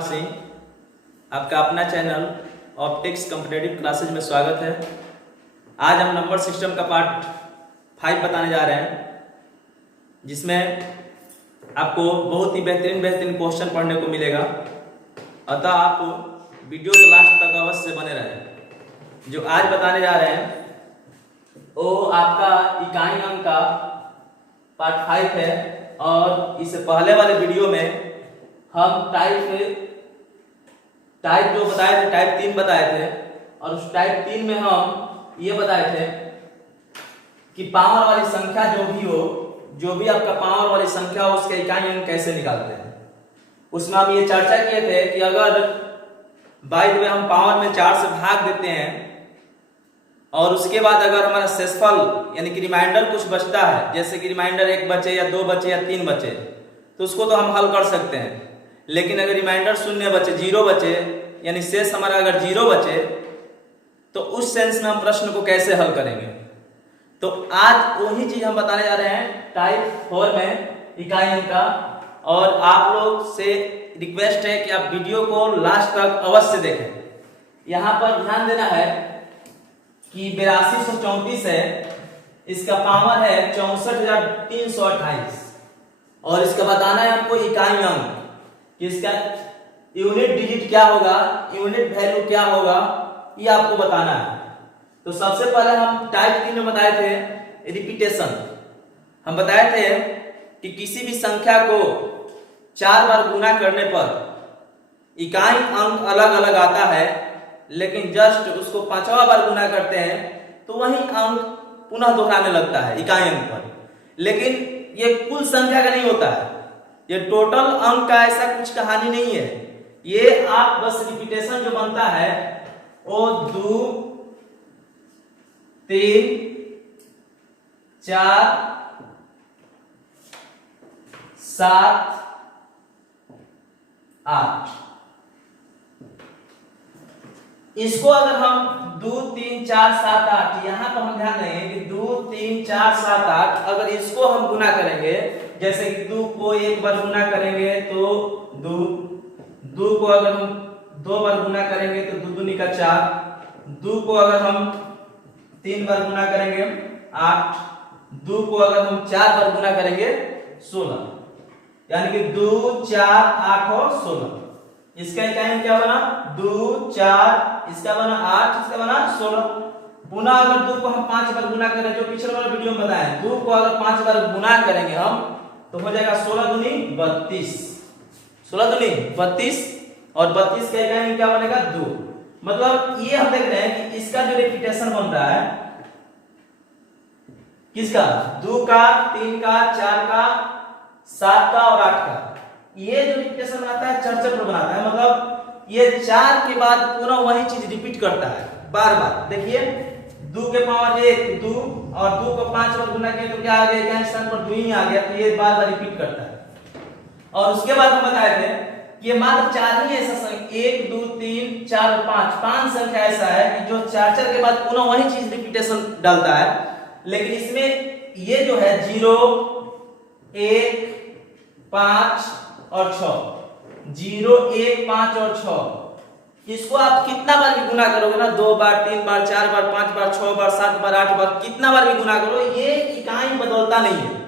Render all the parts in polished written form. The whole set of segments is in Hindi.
कुमार सिंह, आपका अपना चैनल ऑप्टिक्स कॉम्पिटिटिव क्लासेज में स्वागत है। आज हम नंबर सिस्टम का पार्ट 5 बताने जा रहे हैं, जिसमें आपको बहुत ही बेहतरीन क्वेश्चन पढ़ने को मिलेगा। अतः आप वीडियो के लास्ट तक अवश्य बने रहें। जो आज बताने जा रहे हैं वो आपका इकाई अंक का पार्ट 5 है, और इससे पहले वाले वीडियो में हम टाइप जो बताए थे, टाइप 3 बताए थे, और उस टाइप 3 में हम ये बताए थे कि पावर वाली संख्या जो भी आपका पावर वाली संख्या हो, उसके इकाई अंक कैसे निकालते हैं। उसमें हम ये चर्चा किए थे कि अगर बाय द वे हम पावर में 4 से भाग देते हैं और उसके बाद अगर हमारा शेषफल यानी कि रिमाइंडर कुछ बचता है, जैसे कि रिमाइंडर 1 बचे या 2 बचे या 3 बचे, तो उसको तो हम हल कर सकते हैं। लेकिन अगर रिमाइंडर 0 बचे, 0 बचे, यानी शेष हमारा अगर 0 बचे, तो उस सेंस में हम प्रश्न को कैसे हल करेंगे। तो आज वही चीज हम बताने जा रहे हैं टाइप 4 में इकाई अंक का। और आप लोग से रिक्वेस्ट है कि आप वीडियो को लास्ट तक अवश्य देखें। यहाँ पर ध्यान देना है कि 8234 है, इसका पावर है 64,328, और इसका बताना है हमको इकाई अंक, इसका यूनिट डिजिट क्या होगा, यूनिट वैल्यू क्या होगा, ये आपको बताना है। तो सबसे पहले हम टाइप 3 में बताए थे रिपीटेशन। हम बताए थे कि किसी भी संख्या को 4 बार गुना करने पर इकाई अंक अलग अलग आता है, लेकिन जस्ट उसको 5वां बार गुना करते हैं तो वही अंक पुनः दोहराने लगता है इकाई अंक पर। लेकिन ये कुल संख्या का नहीं होता है, ये टोटल अंक का ऐसा कुछ कहानी नहीं है। ये आप बस रिपीटेशन जो बनता है वो 2 3 4 7 8, इसको अगर हम 2 3 4 7 8, यहां पर हम ध्यान देंगे कि 2 3 4 7 8, अगर इसको हम गुना करेंगे, जैसे कि 2 को 1 बार गुना करेंगे तो 2 को अगर हम 2 बार गुना करेंगे तो 2 दूनी का 4, 2 को अगर हम 3 बार गुना करेंगे 8, 2 को अगर हम 4 बार गुना करेंगे 16, यानी कि 2 4 8 और 16। इसका इकाई क्या बना 2 4, इसका बना 8, इसका बना 16। पुनः अगर 2 को हम 5 बार गुना करें, जो पिछले वाले वीडियो में बताया, 2 को अगर 5 बार गुना करेंगे हम तो हो जाएगा 16 दूनी 32, 16 दूनी 32, और 32 का इकाई क्या बनेगा 2। मतलब ये हम देख रहे हैं कि इसका जो रिपीटेशन बन रहा है, किसका 2 का 3 का 4 का 7 का और 8 का, ये जो रिपीटेशन बनाता है चर्चा पर बनाता है। मतलब ये 4 के बाद पूरा वही चीज रिपीट करता है बार बार। देखिए 2 के पावर 1 2, और 2 को 5 बार गुना किया तो क्या आ गया, इकाई स्थान पर 2 ही आ गया, तो ये बार बार रिपीट करता है। और उसके बाद हम बताए थे कि ये मात्र 4 ही ऐसा 1 2 3 4 और 5 संख्या ऐसा है कि जो 4 के बाद पुनः वही चीज रिपीटेशन डालता है। लेकिन इसमें ये जो है 0 1 5 और 6, 0 1 5 और 6, इसको आप कितना बार भी गुना करोगे ना, 2 बार 3 बार 4 बार 5 बार 6 बार 7 बार 8 बार, कितना बार भी गुना करो, ये इकाई बदलता नहीं है।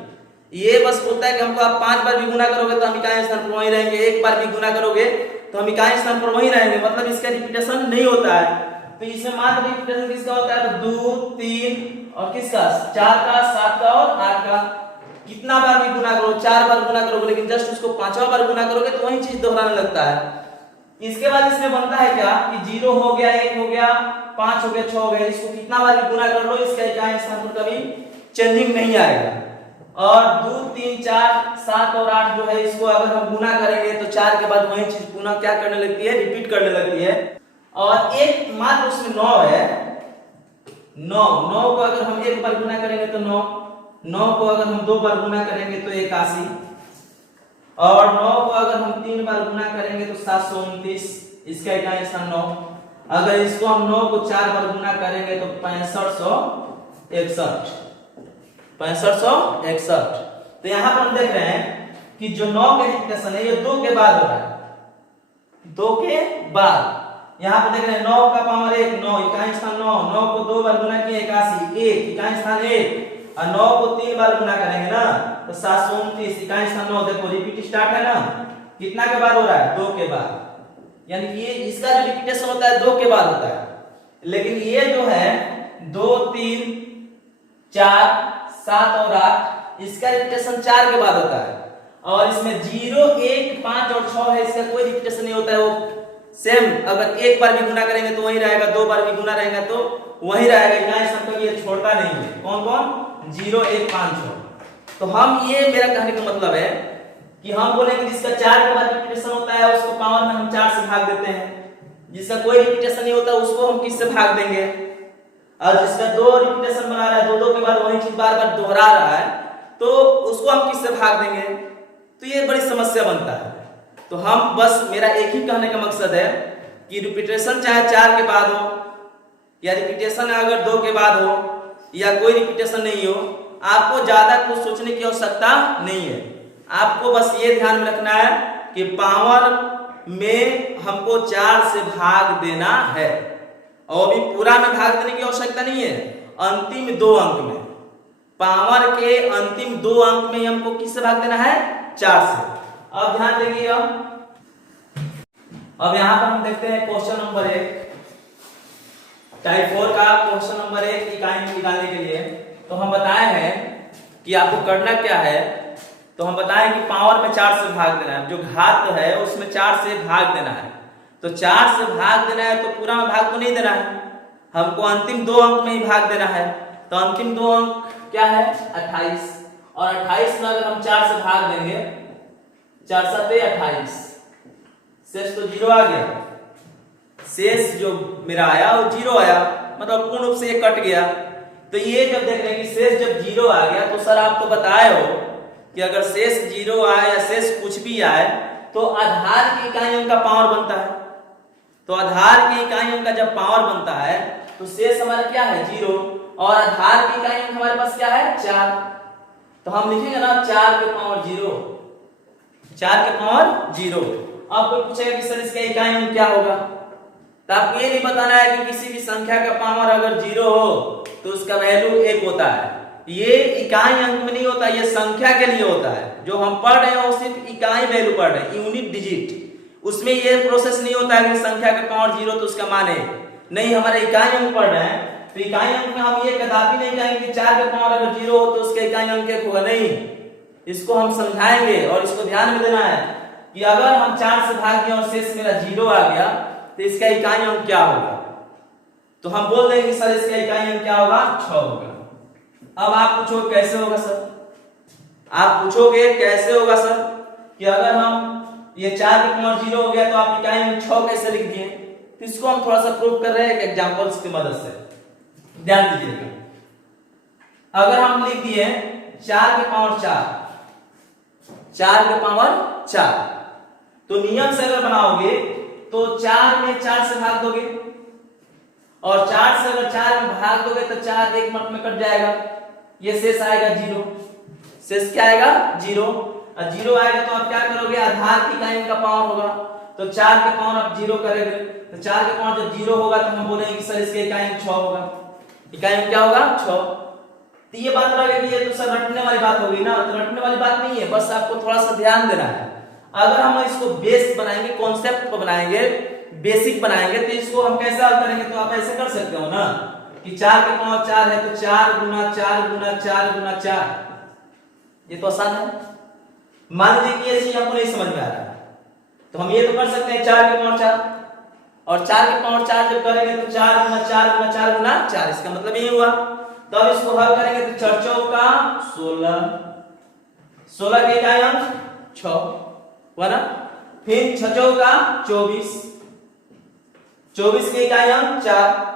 ये बस बोलता है कि हमको आप 5 बार भी गुना करोगे तो हम इकाई स्थान पर वहीं रहेंगे, 1 बार भी गुना करोगे तो हम इकाई स्थान पर वहीं रहेंगे, मतलब इसका रिपीटेशन नहीं होता है। तो इसमें मात्र रिपीटेशन किसका होता है, 2 3 और किसका 4 का 7 का और 8 का। कितना बार भी गुना करो, 4 बार गुना करोगे, लेकिन जस्ट उसको 5वां बार गुना करोगे तो वही चीज दोहराने लगता है। इसके बाद इसमें बनता है क्या कि 0 हो गया, 1 हो गया, 5 हो गया, 6 हो गया, इसको कितना बार भी गुना कर लो, इसका इकाई स्थान पर कभी चेंजिंग नहीं आएगा। और 2 3 4 7 और 8 जो है, इसको अगर हम गुना करेंगे तो 4 के बाद वही चीज पुनः क्या करने लगती है, रिपीट करने लगती है। और एक मात्र उसमें 9 है, 9 को अगर हम 1 बार गुना करेंगे तो 9 को अगर हम 2 बार गुना करेंगे तो 81, और 9 को अगर हम 3 बार गुना करेंगे तो 729, इसका इकाई स्थान 9। अगर इसको हम 9 को 4 बार गुना करेंगे तो 6561, 6561। तो यहां पर हम देख रहे हैं कि जो 9 के रिपीटेशन है ये 2 के बाद हो रहा है, 2 के बाद। यहाँ पे देख रहे हैं 9 का पावर 1 9, इकाई स्थान 9, 9 को 2 बार गुना किए 81, 1 इकाई स्थान 1 और 9 को 3 बार गुना करेंगे ना तो 729 इकाई स्थान 9। देखो रिपीट स्टार्ट है ना, कितना के बाद हो रहा है 2 के बाद, यानी कि ये इसका जो रिपीटेशन होता है 2 के बाद होता है। लेकिन ये जो है 2 3 4 7 और 8 इसका रिपीटेशन 4 के बाद होता है। और इसमें 0 1 5 और 6 है, इसका कोई रिपीटेशन नहीं होता है। वो सेम अगर एक बार भी गुना करेंगे तो वही रहेगा, 2 बार भी गुना रहेगा तो वही रहेगा, इकाई संख्या ये छोड़ता नहीं है। कौन कौन 0 1 5 6। तो हम ये मेरा कहने का मतलब है कि हम बोलेंगे जिसका 4 के बाद रिपीटेशन होता है उसको पावर में हम 4 से भाग देते हैं, जिसका कोई रिपीटेशन नहीं होता उसको हम किससे भाग देंगे, और जिसका 2 रिपीटेशन बना रहा है 2 के बाद वही चीज बार बार दोहरा रहा है तो उसको हम किससे भाग देंगे। तो ये बड़ी समस्या बनता है। तो हम बस मेरा एक ही कहने का मकसद है कि रिपीटेशन चाहे 4 के बाद हो या रिपीटेशन अगर 2 के बाद हो या कोई रिपीटेशन नहीं हो, आपको ज्यादा कुछ सोचने की आवश्यकता नहीं है। आपको बस ये ध्यान में रखना है कि पावर में हमको 4 से भाग देना है, और भी पूरा में भाग देने की आवश्यकता नहीं है। अंतिम 2 अंक में, पावर के अंतिम 2 अंक में हमको किससे भाग देना है 4 से। अब ध्यान देखिए, अब यहाँ पर हम देखते हैं क्वेश्चन नंबर 1 टाइप 4 का क्वेश्चन नंबर 1 इकाई निकालने के लिए। तो हम बताए हैं कि आपको करना क्या है, तो हम बताएं कि पावर में 4 से भाग देना है, जो घात है उसमें 4 से भाग देना है। तो 4 से भाग देना है तो पूरा में भाग तो नहीं देना है, हमको अंतिम 2 अंक में ही भाग देना है। तो अंतिम 2 अंक क्या है 28, और 28 में अगर हम 4 से भाग देंगे 4 7 28, शेष तो 0 आ गया, शेष जो मेरा आया वो 0 आया, मतलब पूर्ण रूप से ये कट गया। तो ये जब देख रहे हैं कि शेष जब 0 आ गया तो सर आप तो बताए हो कि अगर शेष 0 आए या शेष कुछ भी आए तो आधार की इकाइयों का पावर बनता है। तो आधार की इकाइयों का जब पावर बनता है तो शेष हमारा क्या है 0, और आधार की इकाइयों हमारे पास क्या है 4। तो हम लिखेंगे ना 4 के पावर 0, 4 के पावर 0। अब कोई पूछेगा कि सर इसका इकाई क्या होगा, तो आपको ये नहीं बताना है कि किसी भी संख्या का पावर अगर 0 हो तो उसका वैल्यू 1 होता है। ये इकाई अंक में नहीं होता, ये संख्या के लिए होता है। जो हम पढ़ रहे हैं वो सिर्फ इकाई वैल्यू पढ़ रहे हैं, यूनिट डिजिट। उसमें ये प्रोसेस नहीं होता है कि संख्या का पावर 0 तो उसका मान 1 नहीं, हमारे इकाई अंक पढ़ रहे हैं। तो इकाई अंक में हम ये कदापि नहीं कहेंगे कि 4 का पावर अगर 0 हो तो उसका इकाई अंक 1 होगा, नहीं। इसको हम समझाएंगे और इसको ध्यान में देना है कि अगर हम 4 से भाग दिए और शेष मेरा 0 आ गया तो इसका इकाई अंक क्या होगा। तो हम बोल देंगे कि सर इसका इकाई अंक क्या होगा 6 होगा। अब आप पूछोगे कैसे होगा सर, आप पूछोगे कैसे होगा सर कि अगर हम ये 4 के पावर 0 हो गया तो आप इकाई अंक 6 कैसे लिख दिए। तो इसको हम थोड़ा सा प्रूव कर रहे हैं एक एग्जांपल्स की मदद से, ध्यान दीजिएगा। अगर हम लिख दिए 4 के पावर 4, 4 के पावर 4, तो नियम से अगर बनाओगे तो 4 में 4 से भाग दोगे, और 4 से अगर 4 में भाग दोगे तो 4 एक मिनट में कट जाएगा, ये शेष आएगा 0। शेष क्या आएगा 0, और 0 आएगा तो आप क्या करोगे आधार की इकाई का पावर होगा। तो 4 के पावर आप 0 करेंगे तो 4 के पावर जब 0 होगा तो हम बोलेंगे कि सर इसके इकाई 6 होगा। इकाई क्या होगा 6। तो ये बात रह गई कि ये तो सर रटने वाली बात होगी ना, तो रटने वाली बात नहीं है, बस आपको थोड़ा सा ध्यान देना है। अगर हम इसको बेस बनाएंगे, कॉन्सेप्ट को बनाएंगे, बेसिक बनाएंगे, तो इसको हम कैसे हल करेंगे। तो आप ऐसे कर सकते हो ना कि 4 के पावर 4 है तो 4 गुना 4 गुना 4 गुना 4, ये तो आसान है। मान लीजिए कि ये चीज आपको नहीं समझ में आ रहा है तो हम ये तो कर सकते हैं 4 के पावर 4, और 4 के पावर 4 जब करेंगे तो 4 गुना 4 गुना 4 गुना 4, इसका मतलब ये हुआ। तो अब इसको हल करेंगे तो 4 चौका 16, 16 के इकाई अंक 6 हुआ ना, फिर 6 चौका 24, 24 के इकाई अंक 4,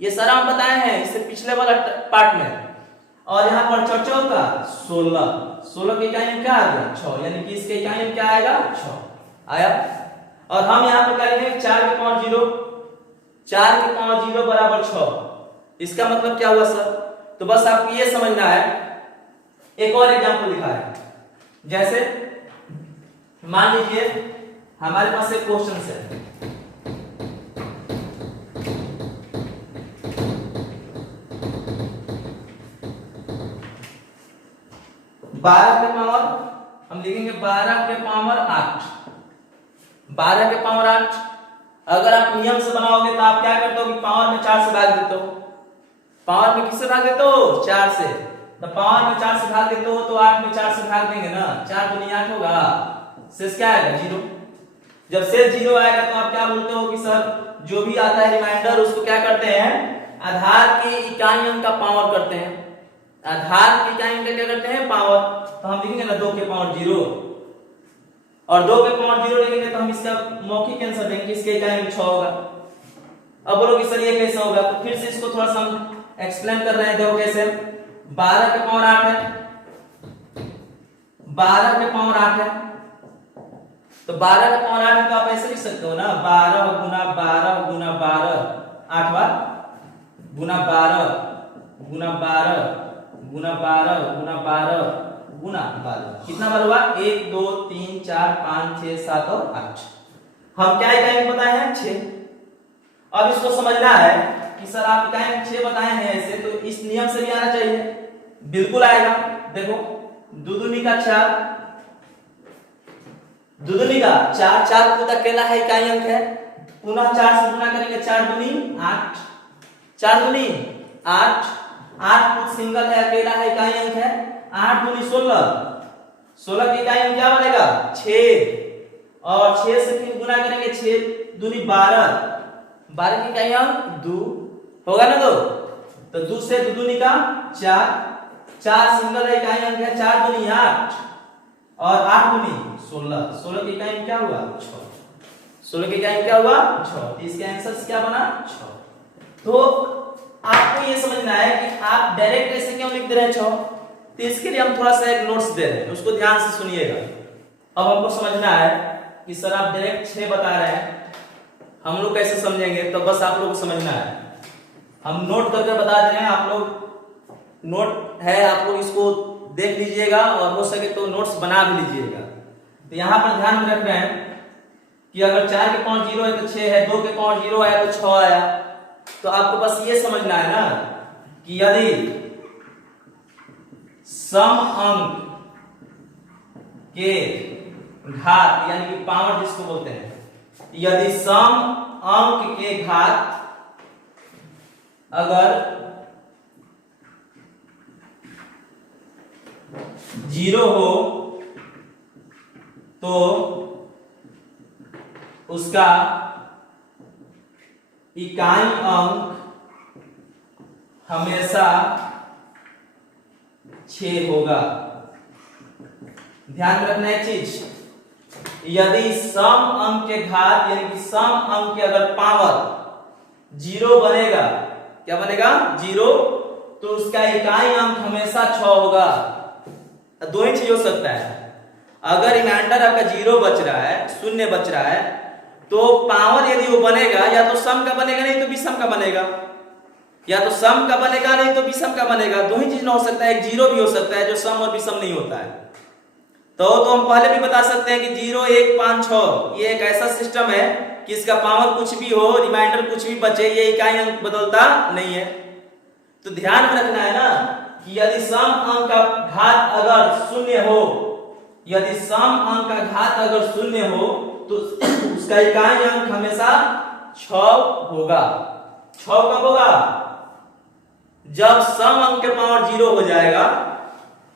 ये सारा हम बताए हैं इससे पिछले वाला पार्ट में। और यहाँ पर 4 चौका 16, 16 के इकाई अंक क्या आ गया 6, यानी कि इसके इकाई अंक क्या आएगा 6 आया। और हम यहाँ पे करेंगे 4 के पावर 0, 4 के पावर 0 बराबर 6, इसका मतलब क्या हुआ सर। तो बस आपको ये समझना है। एक और एग्जांपल दिखा है, जैसे मान लीजिए हमारे पास एक क्वेश्चन है, 12 के पावर हम लिखेंगे 12 के पावर 8, 12 के पावर 8। अगर आप नियम से बनाओगे तो आप क्या करते हो कि पावर में 4 से भाग देते हो। पावर में किससे भाग देते हो? 4 से। तो पावर में 4 से भाग देते हो तो 8 में 4 से भाग देंगे ना, 4 दूनी 8 होगा, शेष क्या आएगा? 0। जब शेष 0 आएगा तो आप क्या बोलते हो कि सर जो भी आता है रिमाइंडर उसको क्या करते हैं? आधार के इकाई अंक का पावर करते हैं। आधार की इकाई अंक क्या करते हैं? पावर। तो हम लिखेंगे ना 2 के पावर 0, और 2 के पावर 0 लिखेंगे तो हम इसका मौखिक आंसर देंगे, इसके इकाई अंक 6 होगा। अब बोलो कि सर ये कैसे होगा? तो फिर से इसको थोड़ा सा हम एक्सप्लेन कर रहे हैं, देखो कैसे। 12 के पावर 8 है, 12 के पावर 8 है, तो 12 के पावर 8 को आप ऐसे लिख सकते हो ना, 12 गुना 12 गुना 12, 8 बार गुना 12 गुना 12 गुना 12 गुना 12 गुना 12, कितना बार हुआ? 1 2 3 4 5 6 7 और 8। हम क्या इकाई बताए हैं? 6। अब इसको समझना है कि सर आप इकाई 6 बताए हैं ऐसे, तो इस नियम से भी आना चाहिए। बिल्कुल आएगा। देखो दुदुनी का 4, दुदुनी का 4, 4 खुद अकेला है इकाई अंक है, पुनः 4 से गुना करेंगे, 4 दूनी 8, 4 दूनी 8, 8 खुद सिंगल है, अकेला है, इकाई अंक है, 8 दूनी 16, 16 की इकाई अंक क्या बनेगा? 6, और 6 से फिर गुना करेंगे, 6 दूनी 12, 12 की इकाई अंक 2 होगा ना 2, तो 2 से दुदुनी का 4, 4 सिंगल है, इकाई अंक है, 4 दूनी 8, और 8 दूनी 16, 16 की इकाई क्या हुआ? 6, 16 की इकाई क्या हुआ? 6। तो इसका आंसर क्या बना? 6। तो आपको ये समझना है कि आप डायरेक्ट ऐसे क्यों लिख दे रहे हैं 6, तो इसके लिए हम थोड़ा सा एक नोट्स दे रहे हैं, उसको ध्यान से सुनिएगा। अब हमको समझना है कि सर आप डायरेक्ट 6 बता रहे हैं, हम लोग कैसे समझेंगे, तो बस आप लोगों को समझना है। हम नोट करके बता दे रहे हैं, आप लोग नोट है, आप लोग इसको देख लीजिएगा और हो सके तो नोट्स बना भी लीजिएगा। तो यहाँ पर ध्यान में रख रहे हैं कि अगर 4 के पावर 0 है तो 6 है, 2 के पावर 0 आया तो 6 आया। तो आपको बस ये समझना है ना कि यदि सम अंक के घात यानी कि पावर जिसको बोलते हैं, यदि सम अंक के घात अगर 0 हो तो उसका इकाई अंक हमेशा 6 होगा। ध्यान रखना एक चीज, यदि सम अंक के घात यानी कि सम अंक के अगर पावर 0 बनेगा, क्या बनेगा? 0, तो उसका इकाई अंक हमेशा 6 होगा। दो ही चीज हो सकता है, अगर रिमाइंडर आपका 0 बच रहा है, 0 बच रहा है, तो पावर यदि वो बनेगा या तो सम का बनेगा नहीं तो विषम का बनेगा, या तो सम का बनेगा नहीं तो विषम का बनेगा। दो ही चीज ना हो सकता है, एक 0 भी हो सकता है जो सम और विषम नहीं होता है। तो हम पहले भी बता सकते हैं कि 0 1 5 6 ये एक ऐसा सिस्टम है कि इसका पावर कुछ भी हो, रिमाइंडर कुछ भी बचे, ये इकाई अंक बदलता नहीं है। तो ध्यान में रखना है ना कि यदि सम अंक का घात अगर 0 हो, यदि सम अंक का घात अगर 0 हो तो उसका इकाई अंक हमेशा 6 होगा। 6 कब होगा? जब सम अंक के पावर 0 हो जाएगा,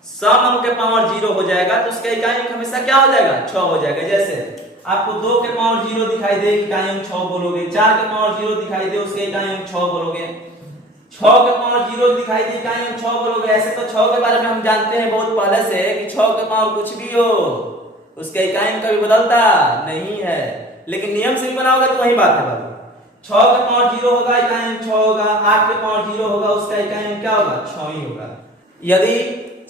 सम अंक के पावर 0 हो जाएगा तो उसका इकाई अंक हमेशा क्या हो जाएगा? 6 हो जाएगा। जैसे आपको 2 के पावर 0 दिखाई दे, इकाई अंक 6 बोलोगे, 4 के पावर 0 दिखाई दे, उसके इकाई अंक 6 बोलोगे, 6 के पावर 0 दिखाई दे, इकाई अंक 6 बोलोगे। ऐसे तो 6 के बारे में हम जानते हैं बहुत पहले से कि 6 के पावर कुछ भी हो उसके इकाई अंक कभी बदलता नहीं है, लेकिन नियम से भी बनाओगे तो वही बात है बाबू। 6 के पावर 0 होगा, इकाई अंक 6 होगा, 8 के पावर 0 होगा, उसका इकाई अंक क्या होगा? 6 ही होगा। यदि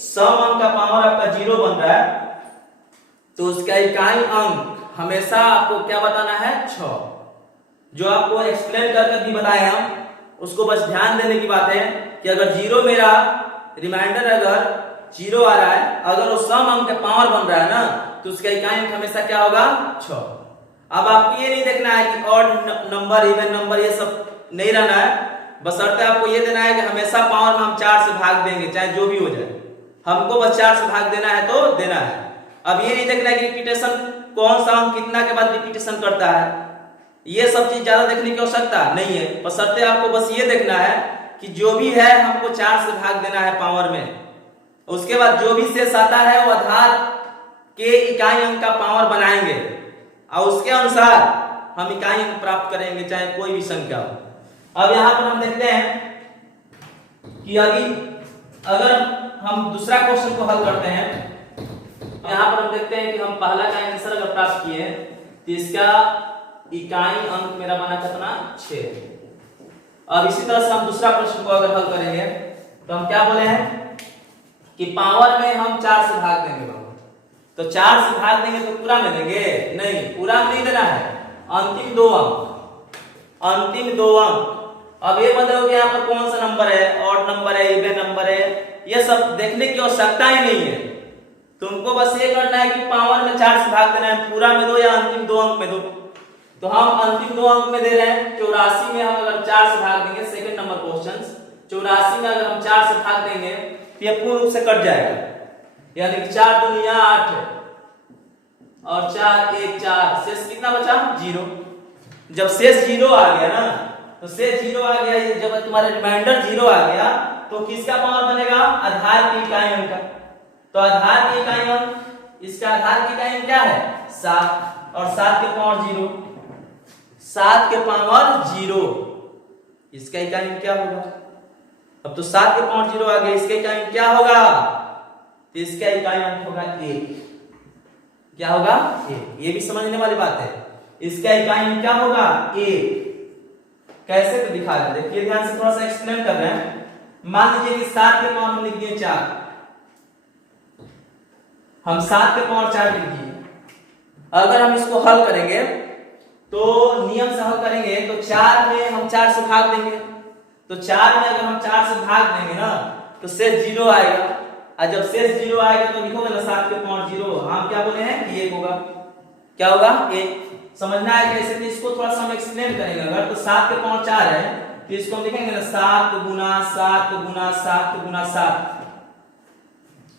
सम अंक का पावर आपका 0 बन रहा है तो उसका इकाई अंक हमेशा आपको क्या बताना है? 6। जो आपको एक्सप्लेन कर भी बताए हम, उसको बस ध्यान देने की बात है कि अगर 0 मेरा रिमाइंडर अगर 0 आ रहा है, अगर वो सम अंक का पावर बन रहा है ना तो उसका इकाई अंक हमेशा क्या होगा? 6। अब आपको ये नहीं देखना है कि ऑड नंबर इवन नंबर ये सब नहीं रहना है, बशर्ते आपको ये देना है कि हमेशा पावर में हम 4 से भाग देंगे चाहे जो भी हो जाए, हमको बस 4 से भाग देना है तो देना है। अब ये नहीं देखना है कि रिपीटेशन कौन सा अंक कितना के बाद रिपीटेशन करता है, ये सब चीज ज्यादा देखने की आवश्यकता नहीं है, बशर्ते आपको बस ये देखना है कि जो भी है हमको 4 से भाग देना है पावर में, उसके बाद जो भी शेष आता है वो आधार के इकाई अंक का पावर बनाएंगे और उसके अनुसार हम इकाई अंक प्राप्त करेंगे चाहे कोई भी संख्या हो। अब यहाँ पर हम देखते हैं कि अभी अगर हम दूसरा क्वेश्चन को हल करते हैं, यहाँ पर हम देखते हैं कि हम पहला का आंसर अगर प्राप्त किए तो इसका इकाई अंक मेरा बना कितना 6। अब इसी तरह से हम दूसरा प्रश्न को अगर हल करेंगे तो हम क्या बोले हैं कि पावर में हम 4 से भाग देंगे, तो 4 से भाग देंगे तो पूरा में देंगे नहीं, पूरा में नहीं देना है, अंतिम 2 अंक, अंतिम 2 अंक। अब ये बताओ कि यहाँ पर कौन सा नंबर है, ऑड नंबर है, इवन नंबर है, ये सब देखने की आवश्यकता ही नहीं है, तुमको बस ये करना है कि पावर में 4 से भाग देना है, पूरा में दो या अंतिम 2 अंक में दो। तो हम अंतिम 2 अंक में दे रहे हैं 84 में, हम अगर 4 से भाग देंगे, सेकंड नंबर क्वेश्चन 84 में अगर हम 4 से भाग देंगे तो ये पूर्ण रूप से कट जाएगा, यानी कि 4 दूनी 8 और 4 1 4, शेष कितना बचा 0। जब शेष 0 आ गया ना, तो शेष 0 आ गया, जब तुम्हारा रिमाइंडर 0 आ गया तो किसका पावर बनेगा, आधार की इकाई अंक का। तो आधार की इकाई अंक, इसका आधार की इकाई अंक क्या है 7, और 7 के पावर 0, 7 के पावर 0, इसका इकाई अंक क्या होगा। अब तो 7 के पावर 0 आ गया, इसका इकाई अंक क्या होगा, तो इसका इकाई अंक होगा 1। क्या होगा 1, ये भी समझने वाली बात है, इसका इकाई अंक क्या होगा 1। कैसे तो दिखा रहे हैं, देखिए ध्यान से थोड़ा सा एक्सप्लेन कर रहे हैं। मान लीजिए कि 7 के पावर हम लिख दिए 4, हम 7 के पावर 4 लिख दिए। अगर हम इसको हल करेंगे तो नियम से हल करेंगे तो 4 में हम 4 से भाग देंगे, तो 4 में अगर हम 4 से भाग देंगे ना तो शेष 0 आएगा, और जब शेष 0 आएगा तो लिखोगे ना 7 के पावर 0, हम क्या बोले हैं कि 1 होगा। क्या होगा 1। समझना है कैसे, तो इसको थोड़ा सा हम एक्सप्लेन करेंगे। अगर तो 7 के पावर 4 है तो इसको हम लिखेंगे ना 7 गुना 7 गुना 7 गुना 7,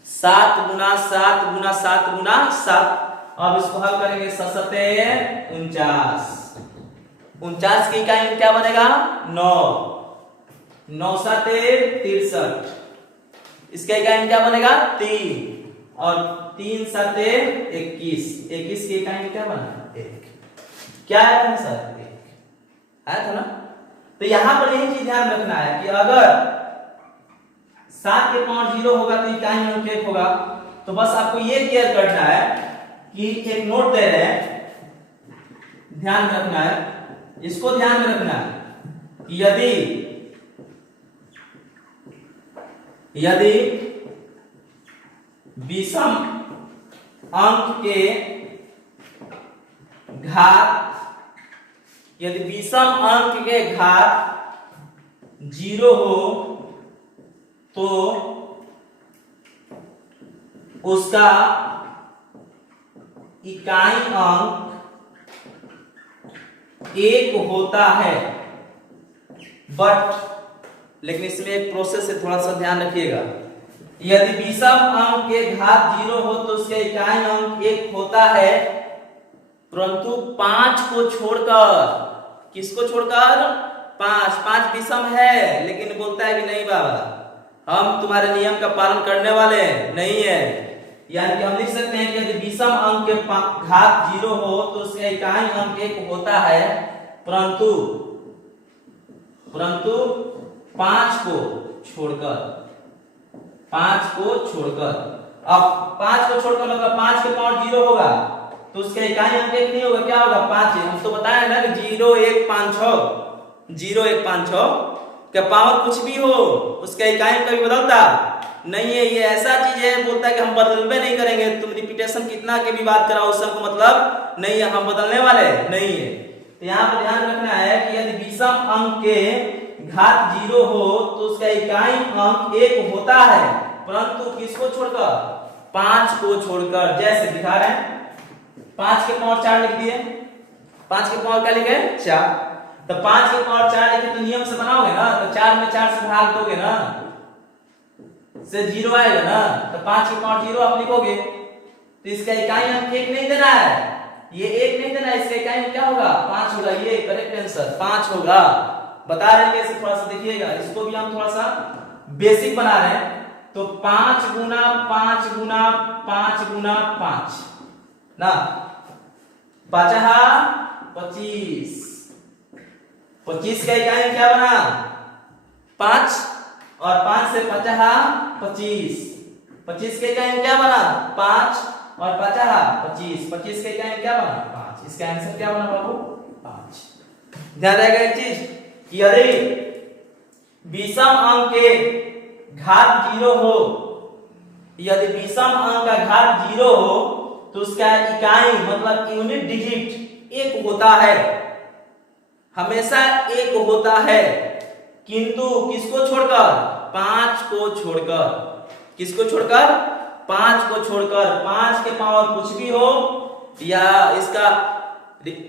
7 गुना 7 गुना 7 गुना 7। अब इसको हल करेंगे 7 49, 49 की इकाई क्या बनेगा 9, 9 7 63, इसका इकाई क्या बनेगा 3, और 3 7 21, 21 की इकाई क्या बना 1। क्या आया था सर 1 आया था ना। तो यहां पर यही चीज ध्यान रखना है कि अगर 7 के पावर 0 होगा तो इकाई अंक 1 होगा। तो बस आपको ये क्लियर करना है कि एक नोट दे रहे हैं, ध्यान रखना है, इसको ध्यान में रखना है कि यदि विषम अंक के घात, यदि विषम अंक के घात 0 हो तो उसका इकाई अंक 1 होता है। बट लेकिन इसमें एक प्रोसेस है, थोड़ा सा ध्यान रखिएगा। यदि विषम अंक के घात 0 हो तो उसका इकाई अंक 1 होता है, परंतु 5 को छोड़कर, किसको छोड़कर 5 विषम है, लेकिन बोलता है कि नहीं बाबा हम तुम्हारे नियम का पालन करने वाले नहीं है। यानी कि हम लिख सकते हैं कि यदि विषम अंक के घात 0 हो तो उसका इकाई अंक 1 होता है, परंतु 5 को छोड़कर, अब 5 को छोड़कर मतलब 5 के पावर 0 होगा तो उसका इकाई अंक 1 नहीं होगा, क्या होगा 5 है। हम तो बताए ना कि 0 1 5 6, 0 1 5 6 का पावर कुछ भी हो उसका इकाई अंक कभी बदलता नहीं है। ये ऐसा चीज है, बोलता है कि हम बदलवे नहीं करेंगे, तुम रिपीटेशन कितना के भी बात कराओ उससे हमको मतलब नहीं है, हम बदलने वाले नहीं है। तो यहाँ पर ध्यान रखना है कि यदि विषम अंक के घात 0 हो तो उसका इकाई अंक 1 होता है, परंतु किसको छोड़कर 5 को छोड़कर। जैसे दिखा रहे हैं 5 के पावर 4 लिख दिए, 5 के पावर क्या लिखे 4। तो 5 के पावर 4 लिखे तो नियम से बनाओगे ना, तो 4 में 4 से भाग दोगे ना, से 0 आएगा ना, तो 5 के पावर 0 आप लिखोगे। तो इसका इकाई अंक 1 नहीं देना है, ये 1 नहीं देना है, इसका इकाई अंक क्या होगा 5 होगा। ये करेक्ट आंसर 5 होगा। बता रहे हैं कैसे, थोड़ा सा देखिएगा, इसको भी हम थोड़ा सा बेसिक बना रहे हैं। तो 5 गुना 5 गुना 5 गुना 5 ना, 25 25 का इकाई क्या बना 5, और 5 से 25 25 के इकाई क्या बना 5, और 25 25 के इकाई क्या बना 5। इसका आंसर क्या बना बाबू 5। ध्यान रहेगा एक चीज कि यदि विषम अंक के घात 0 हो, यदि विषम अंक का घात 0 हो तो उसका इकाई मतलब यूनिट डिजिट 1 होता है, हमेशा 1 होता है। किंतु किसको छोड़कर 5 को छोड़कर, किसको छोड़कर 5 को छोड़कर। 5 के पावर कुछ भी हो, या इसका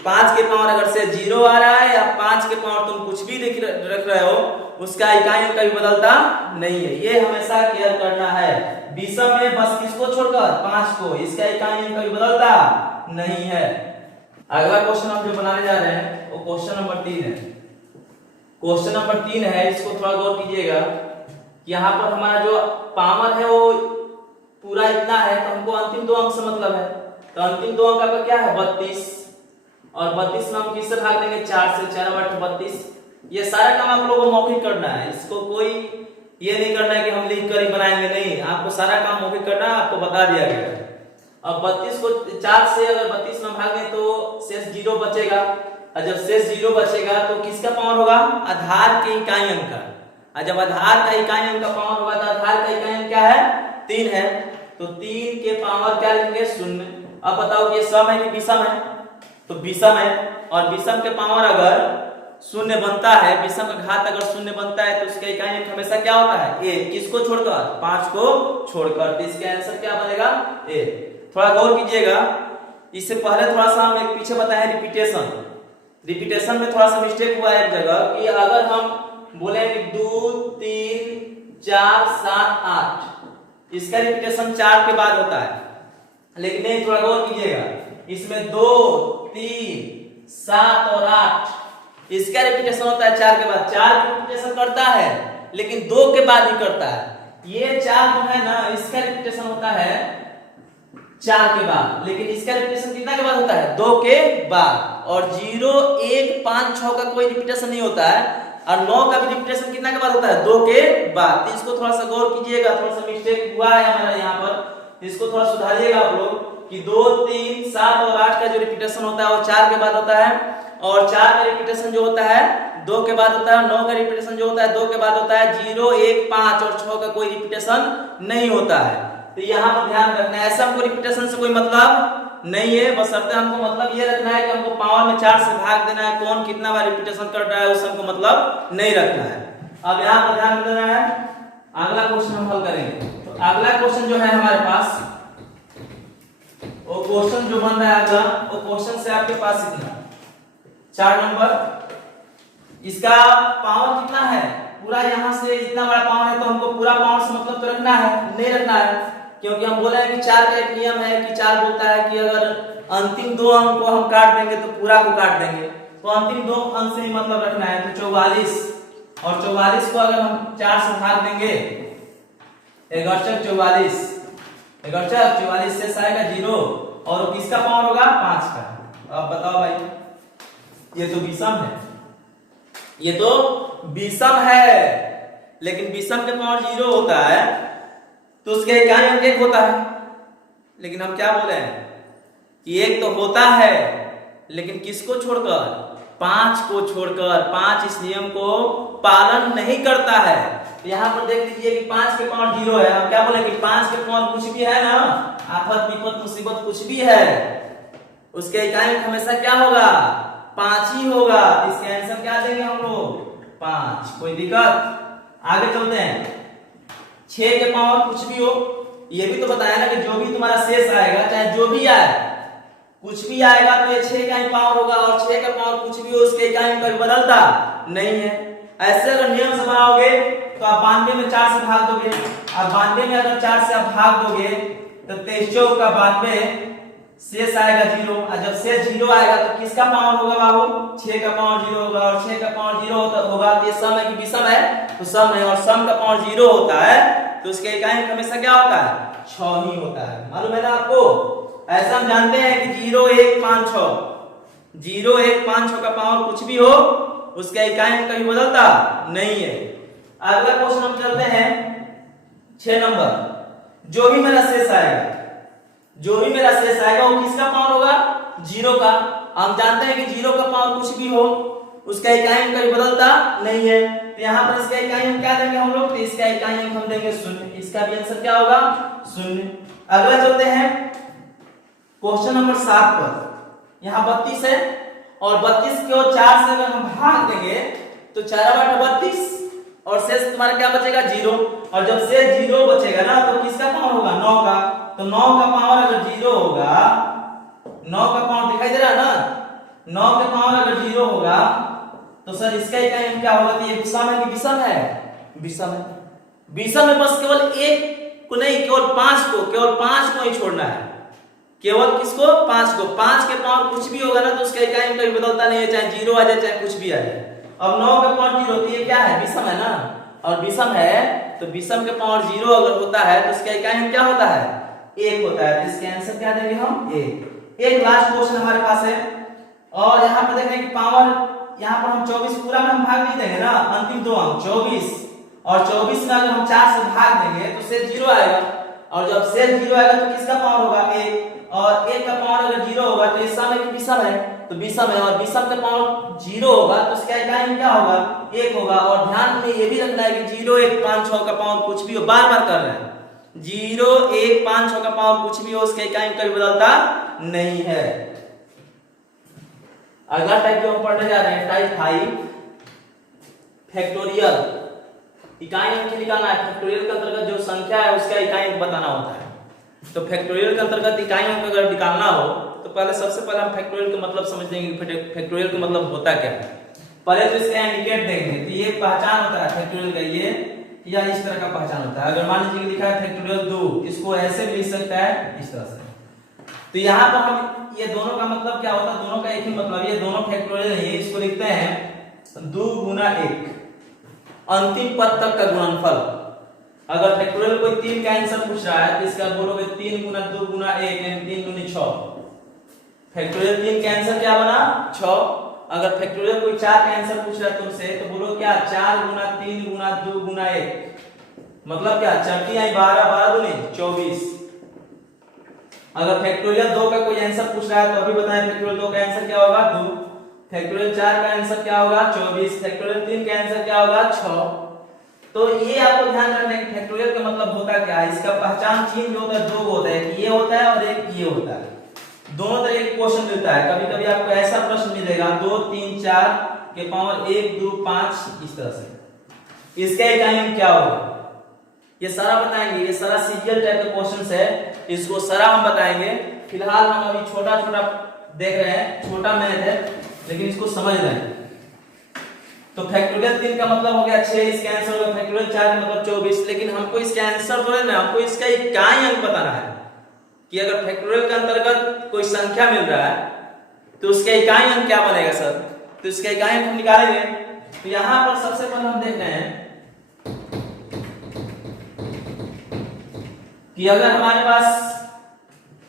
5 के पावर अगर से 0 आ रहा है, या 5 के पावर तुम कुछ भी रख रहे हो, उसका इकाई कभी बदलता नहीं है। ये हमेशा केयर करना है। विषम में बस किसको छोड़कर 5 को, इसका इकाई कभी बदलता नहीं है। अगला क्वेश्चन हम जो बनाने जा रहे हैं वो क्वेश्चन नंबर 3 है। क्वेश्चन नंबर 3 है, इसको थोड़ा गौर कीजिएगा कि यहाँ पर हमारा जो पावर है वो पूरा इतना है, तो हमको अंतिम 2 अंक से मतलब है। तो अंतिम 2 अंक का क्या है 32, और 32 में हम किससे भाग देंगे 4 से, 4 बटे 32। ये सारा काम आप लोगों को मौखिक करना है, इसको कोई ये नहीं करना है कि हम लिख कर ही बनाएंगे, नहीं, आपको सारा काम मौखिक करना है, आपको बता दिया गया है। अब 32 को 4 से अगर 32 में भागें तो शेष 0 बचेगा, और जब शेष 0 बचेगा तो किसका पावर होगा आधार के इकाई अंक का, और जब आधार का इकाई अंक का पावर होगा तो आधार का इकाई अंक क्या है 3 है, तो 3 के पावर क्या लिखेंगे 0। अब बताओ कि ये सम है कि विषम है, तो विषम है, और विषम के पावर अगर 0 बनता है, विषम का घात अगर 0 बनता है तो उसका इकाई अंक हमेशा क्या होता है 1, किसको छोड़कर 5 को छोड़कर। तो इसका आंसर क्या बनेगा 1। थोड़ा गौर कीजिएगा, इससे पहले थोड़ा सा हम एक पीछे बताए रिपीटेशन, रिपीटेशन में थोड़ा सा मिस्टेक हुआ है एक जगह कि अगर हम बोले कि 2 3 4 7 8, इसका रिपीटेशन 4 के बाद होता है, लेकिन नहीं, थोड़ा गौर कीजिएगा, इसमें 2 3 7 और 8 इसका रिपीटेशन होता है 4 के बाद। 4 रिपीटेशन करता है लेकिन 2 के बाद ही करता है। ये 4 जो है ना, इसका रिपीटेशन होता है 4 के बाद, लेकिन इसका रिपीटेशन कितना के बाद होता है 2 के बाद। और 0 1 5 6 का कोई रिपीटेशन नहीं होता है, और 9 का भी रिपीटेशन कितना के बाद होता है 2 के बाद। तो इसको थोड़ा सा गौर कीजिएगा, थोड़ा सा मिस्टेक हुआ है हमारा यहाँ पर, इसको थोड़ा सुधारिएगा आप लोग कि 2 3 7 और 8 का जो रिपीटेशन होता है वो 4 के बाद होता है, और 4 का रिपीटेशन जो होता है 2 के बाद होता है, 9 का रिपीटेशन जो होता है 2 के बाद होता है। 0 1 5 और 6 का कोई रिपीटेशन नहीं होता है। तो यहाँ पर ध्यान रखना है, ऐसा हमको रिपीटेशन से कोई मतलब नहीं है, बस हमको मतलब ये रखना है कि हमको पावर में 4 से भाग देना है, कौन कितना बार रिपीटेशन कर रहा है उससे हमको मतलब नहीं रखना है। अब यहाँ पर ध्यान देना है, अगला क्वेश्चन हम हल करेंगे। तो अगला क्वेश्चन जो है हमारे पास, वो क्वेश्चन जो बन रहा है अगला, वो क्वेश्चन से आपके पास इतना 4 नंबर, इसका पावर कितना है पूरा, यहाँ से इतना बड़ा पावर है तो हमको पूरा पावर से मतलब तो रखना है, नहीं रखना है, क्योंकि हम बोले हैं कि 4 का एक नियम है कि 4 बोलता है कि अगर अंतिम 2 अंक को हम काट देंगे तो पूरा को काट देंगे, तो अंतिम 2 अंक से ही मतलब रखना है। तो 44, और 44 को अगर हम 4 से भाग देंगे 44 से आएगा 0, और किसका पावर होगा 5 का। अब बताओ भाई, ये तो विषम है, ये तो विषम है, लेकिन विषम के पावर 0 होता है तो उसका इकाई अंक 1 होता है। लेकिन हम क्या बोले हैं कि 1 तो होता है, लेकिन किसको छोड़कर 5 को छोड़कर। 5 इस नियम को पालन नहीं करता है। तो यहाँ पर देख लीजिए कि 5 के पावर 0 है, हम क्या बोले कि 5 के पावर कुछ भी है ना, आफत विपत मुसीबत कुछ भी है, उसके इकाई अंक हमेशा क्या होगा 5 ही होगा। इसके आंसर क्या देंगे हम लोग 5। कोई दिक्कत? आगे चलते हैं। 6 के पावर कुछ भी हो, ये भी तो बताया ना कि जो भी तुम्हारा शेष आएगा, चाहे जो भी आए, कुछ भी आएगा तो ये 6 का ही पावर होगा, और 6 का पावर कुछ भी हो उसके इकाई में कभी बदलता नहीं है। ऐसे अगर नियम से बनाओगे तो आप 92 में 4 से भाग दोगे, और 92 में अगर 4 से आप भाग दोगे तो 23 चौक का 92 शेष आएगा 0, और जब शेष 0 आएगा तो किसका पावर होगा बाबू? 6 का पावर 0 होगा, और 6 का पावर 0 होगा तो ये सम है कि विषम है? तो सम है, और सम का पावर 0 होता है तो उसके इकाई में हमेशा क्या होता है? 6 ही होता है। मालूम है ना आपको? ऐसा हम जानते हैं कि 0 1 5 6, 0 1 5 6 का पावर कुछ भी हो उसका इकाई में कभी बदलता नहीं है। अगला क्वेश्चन हम चलते हैं 6 नंबर। जो भी मेरा शेष आएगा, जो भी मेरा शेष आएगा वो किसका पावर होगा? 0 का। हम जानते हैं कि 0 का पावर कुछ भी हो उसका इकाई में कभी बदलता नहीं है, तो यहाँ पर इसका इकाई में क्या देंगे हम लोग? तो इसका इकाई में हम देंगे 0। इसका भी आंसर क्या होगा? 0। अगला चलते हैं क्वेश्चन नंबर 7 पर। यहाँ 32 है, और 32 को 4 से अगर हम भाग देंगे तो 4/32, और शेष तुम्हारा क्या बचेगा? 0। और जब शेष 0 बचेगा ना तो किसका पावर होगा? 9 का। तो 9 का पावर अगर 0 होगा, 9 का पावर दिखाई दे रहा है ना, 9 का पावर अगर 0 होगा तो सर इसका इकाई में क्या होगा? तो ये विषम है कि विषम है? विषम है। विषम में बस केवल एक को नहीं, केवल 5 को, केवल 5 को ही छोड़ना है। केवल किसको? 5 को। 5 के पावर कुछ भी होगा ना तो उसका इकाई में कभी बदलता नहीं है, चाहे 0 आ जाए चाहे कुछ भी आ जाए। अब 9 का पावर 0, तो ये क्या है? विषम है ना, और विषम है तो विषम के पावर 0 अगर होता है तो उसका इकाई में क्या होता है? 1 होता है। तो इसके आंसर क्या देंगे हम? 1। एक लास्ट क्वेश्चन हमारे पास है, और यहाँ पर देखें कि पावर, यहाँ पर हम 24 पूरा में हम भाग नहीं देंगे ना, अंतिम 2 अंक 24, और 24 में अगर हम 4 से भाग देंगे तो शेष 0 आएगा, और जब शेष 0 आएगा तो किसका पावर होगा? 1, और 1 का पावर अगर 0 होगा तो ये सम है कि विषम है? तो विषम है, और विषम का पावर 0 होगा तो उसका इकाई में क्या होगा? 1 होगा। और ध्यान में ये भी रखना है कि 0 1 5 6 का पावर कुछ भी हो, बार बार कर रहे हैं, 0 1 5 6 का पावर कुछ भी हो उसका इकाई में कभी बदलता नहीं है। अगला टाइप जो हम पढ़ने जा रहे हैं टाइप 5 फैक्टोरियल। इकाई अंक निकालना है। फैक्टोरियल के अंतर्गत जो संख्या है उसका इकाई अंक बताना होता है। तो फैक्टोरियल के अंतर्गत इकाई अंक अगर निकालना हो तो पहले सबसे पहले हम फैक्टोरियल का मतलब समझ लेंगे कि फैक्टोरियल का मतलब होता क्या है। पहले तो इसका इंडिकेट देंगे, तो ये पहचान होता है फैक्टोरियल का, ये या इस तरह का पहचान होता है। अगर मान लीजिए कि लिखा है फैक्टोरियल 2, इसको ऐसे भी लिख सकता है इस तरह से। तो यहाँ पर हम ये दोनों का मतलब क्या होता है? दोनों का एक ही मतलब, ये दोनों फैक्टोरियल है। इसको लिखते हैं 2 गुना 1, अंतिम पद तक का गुणनफल। अगर फैक्टोरियल कोई 3 का आंसर पूछ रहा है तो इसका बोलोगे 3 गुना 2 गुना 1 यानी 3 दूनी 6। फैक्टोरियल 3 का आंसर क्या बना? 6। अगर फैक्टोरियल कोई 4 का आंसर पूछ रहा है तुमसे तो बोलो क्या? 4 गुना 3 गुना 2 गुना 1, मतलब क्या? 4 आई 12, 12 दूनी 24। अगर फैक्टोरियल 2 का कोई आंसर पूछ रहा है तो अभी बताएं फैक्टोरियल 2 का आंसर क्या होगा? 2। फैक्टोरियल 4 का आंसर क्या होगा? 24। फैक्टोरियल 3 का आंसर क्या होगा? 6। तो ये आपको ध्यान रखना है कि फैक्टोरियल का मतलब होता क्या है। इसका पहचान चिन्ह जो होता है 2 होता है, कि ये होता है और एक ये होता है। दोनों तरह के क्वेश्चन मिलता है। कभी कभी आपको ऐसा प्रश्न मिलेगा 2 3 4 के पावर 1 2 5 इस तरह से, इसका इकाई अंक क्या होगा ये सारा बताएंगे। ये सारा सीरियल टाइप का क्वेश्चंस है, इसको सारा हम बताएंगे। फिलहाल हम अभी छोटा छोटा देख रहे हैं, छोटा मैथ है लेकिन इसको समझ रहे हैं। तो फैक्टोरियल 3 का मतलब हो गया 6, इसका आंसर होगा। फैक्टोरियल 4 का मतलब 24, लेकिन हमको इसका आंसर बोले ना, हमको इसका इकाई अंक बताना है कि अगर फैक्टोरियल के अंतर्गत कोई संख्या मिल रहा है तो उसका इकाई अंक क्या बनेगा सर। तो इसका इकाई अंक हम निकालेंगे। तो यहां पर सबसे पहले हम देख रहे हैं कि अगर हमारे पास